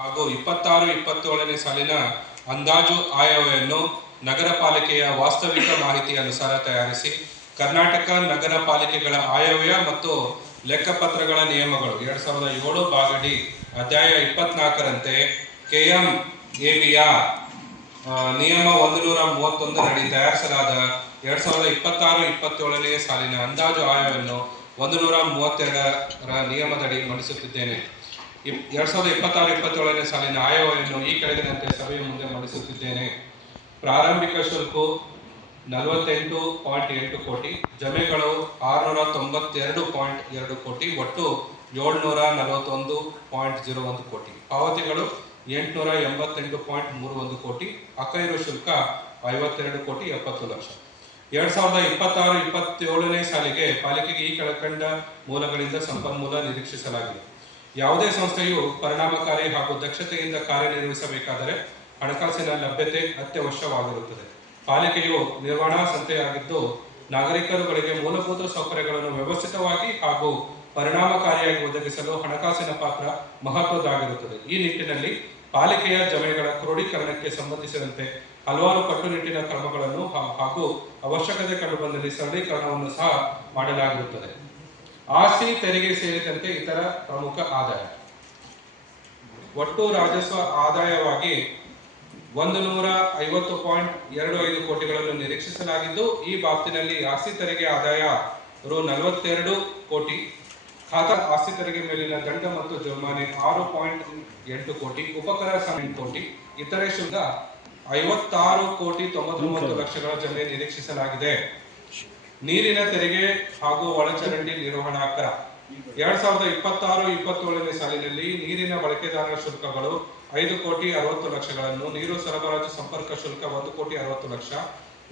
ಹಾಗೂ 26-27ನೇ ಸಾಲಿನ ಅಂದಾಜು ಆಯವ್ಯಯನ್ನು ನಗರ ಪಾಲಿಕೆಯ ವಾಸ್ತವಿಕ ಮಾಹಿತಿ ಅನುಸಾರ ತಯಾರಿಸಿ ಕರ್ನಾಟಕ ನಗರ ಪಾಲಿಕೆಗಳ ಆಯವ್ಯಯ ಮತ್ತು ಲೆಕ್ಕಪತ್ರಗಳ ನಿಯಮಗಳು 2007 ಭಾಗಡಿ ಅಧ್ಯಾಯ 24ರಂತೆ KMABR ನಿಯಮ 131 ನಡಿ ತಯಾರಿಸಲಾದ 2026-27ನೇ ಸಾಲಿನ ಅಂದಾಜು ಆಯವ್ಯವನ್ನು 132ರ ನಿಯಮದಡಿ ಮಂಡಿಸುತ್ತಿದ್ದೇನೆ. 2026-27ನೇ ಸಾಲಿನ ಆಯವ್ಯಯನ್ನು ಈ ಕೆಳಗಿನಂತೆ ಸಭೆಯ ಮುಂದೆ ಮಂಡಿಸುತ್ತಿದ್ದೇನೆ. ಪ್ರಾರಂಭಿಕ ಶುಲ್ಕ 48.8 ಕೋಟಿ, ಜಮೆಗಳು 692.2 ಕೋಟಿ, ಒಟ್ಟು 741.01 ಕೋಟಿ, ಪಾವತಿಗಳು 888.31 ಕೋಟಿ, ಅಕೈರು ಶುಲ್ಕ 52 ಕೋಟಿ 70 ಲಕ್ಷ. 2026-27ನೇ ಸಾಲಿಗೆ ಪಾಲಿಕೆಗೆ ಈ ಕೆಳಕಂಡ ಮೂಲಗಳಿಂದ ಸಂಪನ್ಮೂಲ ನಿರೀಕ್ಷಿಸಲಾಗಿದೆ. ಯಾವುದೇ ಸಂಸ್ಥೆಯು ಪರಿಣಾಮಕಾರಿ ಹಾಗೂ ದಕ್ಷತೆಯಿಂದ ಕಾರ್ಯನಿರ್ವಹಿಸಬೇಕಾದರೆ ಹಣಕಾಸಿನ ಲಭ್ಯತೆ ಅತ್ಯವಶ್ಯವಾಗಿರುತ್ತದೆ. ಪಾಲಿಕೆಯು ನಿರ್ವಹಣಾ ಸಂಸ್ಥೆಯಾಗಿದ್ದು ನಾಗರಿಕರುಗಳಿಗೆ ಮೂಲಭೂತ ಸೌಕರ್ಯಗಳನ್ನು ವ್ಯವಸ್ಥಿತವಾಗಿ ಹಾಗೂ ಪರಿಣಾಮಕಾರಿಯಾಗಿ ಒದಗಿಸಲು ಹಣಕಾಸಿನ ಪಾತ್ರ ಮಹತ್ವದ್ದಾಗಿರುತ್ತದೆ. ಈ ನಿಟ್ಟಿನಲ್ಲಿ ಪಾಲಿಕೆಯ ಜಮೆಗಳ ಕ್ರೋಢೀಕರಣಕ್ಕೆ ಸಂಬಂಧಿಸಿದಂತೆ ಹಲವಾರು ಕಟ್ಟುನಿಟ್ಟಿನ ಕ್ರಮಗಳನ್ನು ಹಾಗೂ ಅವಶ್ಯಕತೆ ಕಂಡುಬಂದಲ್ಲಿ ಸರಳೀಕರಣವನ್ನು ಸಹ ಮಾಡಲಾಗಿರುತ್ತದೆ. ಆಸ್ತಿ ತೆರಿಗೆ ಸೇರಿದಂತೆ ಇತರ ಪ್ರಮುಖ ಆದಾಯ ಒಟ್ಟು ರಾಜಸ್ವ ಆದಾಯವಾಗಿ 150.25 ಕೋಟಿಗಳನ್ನು ನಿರೀಕ್ಷಿಸಲಾಗಿದ್ದು, ಈ ಬಾಬ್ತಿನಲ್ಲಿ ಆಸ್ತಿ ತೆರಿಗೆ ಆದಾಯ ರು 42 ಕೋಟಿ, ಖಾತಾ ಆಸ್ತಿ ತೆರಿಗೆ ಮೇಲಿನ ದಂಡ ಮತ್ತು ಜುರ್ಮಾನೆ 6.8 ಕೋಟಿ, ಉಪಕರ 8 ಕೋಟಿ, ಇತರೆ ಶುಲ್ಕ 56 ಕೋಟಿ 99 ಲಕ್ಷಗಳ ಜಮೆ ನಿರೀಕ್ಷಿಸಲಾಗಿದೆ. ನೀರಿನ ತೆರಿಗೆ ಹಾಗೂ ಒಳಚರಂಡಿ ನಿರ್ವಹಣಾ ಕರ 2026-27ನೇ ಸಾಲಿನಲ್ಲಿ ನೀರಿನ ಬಳಕೆದಾರರ ಶುಲ್ಕಗಳು 5 ಕೋಟಿ 60 ಲಕ್ಷಗಳನ್ನು, ನೀರು ಸರಬರಾಜು ಸಂಪರ್ಕ ಶುಲ್ಕ 1 ಕೋಟಿ 60 ಲಕ್ಷ,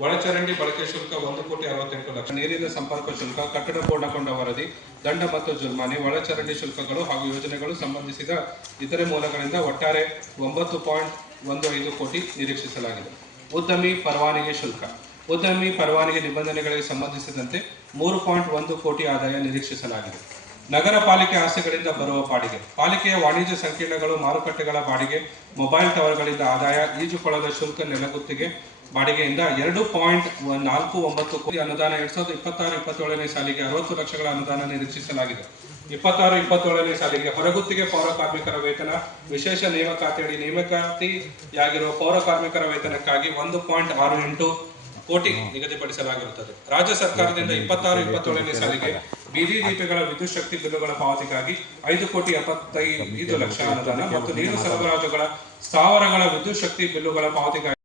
ಒಳಚರಂಡಿ ಬಳಕೆ ಶುಲ್ಕ 1 ಕೋಟಿ 68 ಲಕ್ಷ, ನೀರಿನ ಸಂಪರ್ಕ ಶುಲ್ಕ, ಕಟ್ಟಡ ಪೂರ್ಣಗೊಂಡ ವರದಿ, ದಂಡ ಮತ್ತು ಜುರ್ಮಾನೆ, ಒಳಚರಂಡಿ ಶುಲ್ಕಗಳು ಹಾಗೂ ಯೋಜನೆಗಳು ಸಂಬಂಧಿಸಿದ ಇತರೆ ಮೂಲಗಳಿಂದ ಒಟ್ಟಾರೆ 9.15 ಕೋಟಿ ನಿರೀಕ್ಷಿಸಲಾಗಿದೆ. ಉದ್ಯಮಿ ಪರವಾನಗಿ ಶುಲ್ಕ ಉದ್ಯಮಿ ಪರವಾನಗಿ ನಿಬಂಧನೆಗಳಿಗೆ ಸಂಬಂಧಿಸಿದಂತೆ 3.1 ಕೋಟಿ ಆದಾಯ ನಿರೀಕ್ಷಿಸಲಾಗಿದೆ. ನಗರ ಪಾಲಿಕೆ ಆಸ್ತಿಗಳಿಂದ ಬರುವ ಬಾಡಿಗೆ, ಪಾಲಿಕೆಯ ವಾಣಿಜ್ಯ ಸಂಕೀರ್ಣಗಳು, ಮಾರುಕಟ್ಟೆಗಳ ಬಾಡಿಗೆ, ಮೊಬೈಲ್ ಟವರ್ಗಳಿಂದ ಆದಾಯ, ಈಜುಕೊಳದ ಶುಲ್ಕ, ನೆಲಗುತ್ತಿಗೆ ಬಾಡಿಗೆಯಿಂದ 2.49 ಕೋಟಿ ಅನುದಾನ. 2026-27ನೇ ಸಾಲಿಗೆ 60 ಲಕ್ಷಗಳ ಅನುದಾನ ನಿರೀಕ್ಷಿಸಲಾಗಿದೆ. 26-27ನೇ ಸಾಲಿಗೆ ಹೊರಗುತ್ತಿಗೆ ಪೌರ ಕಾರ್ಮಿಕರ ವೇತನ, ವಿಶೇಷ ನೇಮಕಾತಿಯಡಿ ನೇಮಕಾತಿಯಾಗಿರುವ ಪೌರ ಕಾರ್ಮಿಕರ ವೇತನಕ್ಕಾಗಿ 1.68 ಕೋಟಿ ನಿಗದಿಪಡಿಸಲಾಗಿರುತ್ತದೆ. ರಾಜ್ಯ ಸರ್ಕಾರದಿಂದ 26-27ನೇ ಸಾಲಿಗೆ ಬೀದಿ ದೀಪಗಳ ವಿದ್ಯುತ್ ಶಕ್ತಿ ಬಿಲ್ಲುಗಳ ಪಾವತಿಗಾಗಿ 5 ಕೋಟಿ 75 ಲಕ್ಷ ಅನುದಾನ ಮತ್ತು ನೀರು ಸರಬರಾಜುಗಳ ಸ್ಥಾವರಗಳ ವಿದ್ಯುತ್ ಶಕ್ತಿ ಬಿಲ್ಲುಗಳ ಪಾವತಿಗಾಗಿ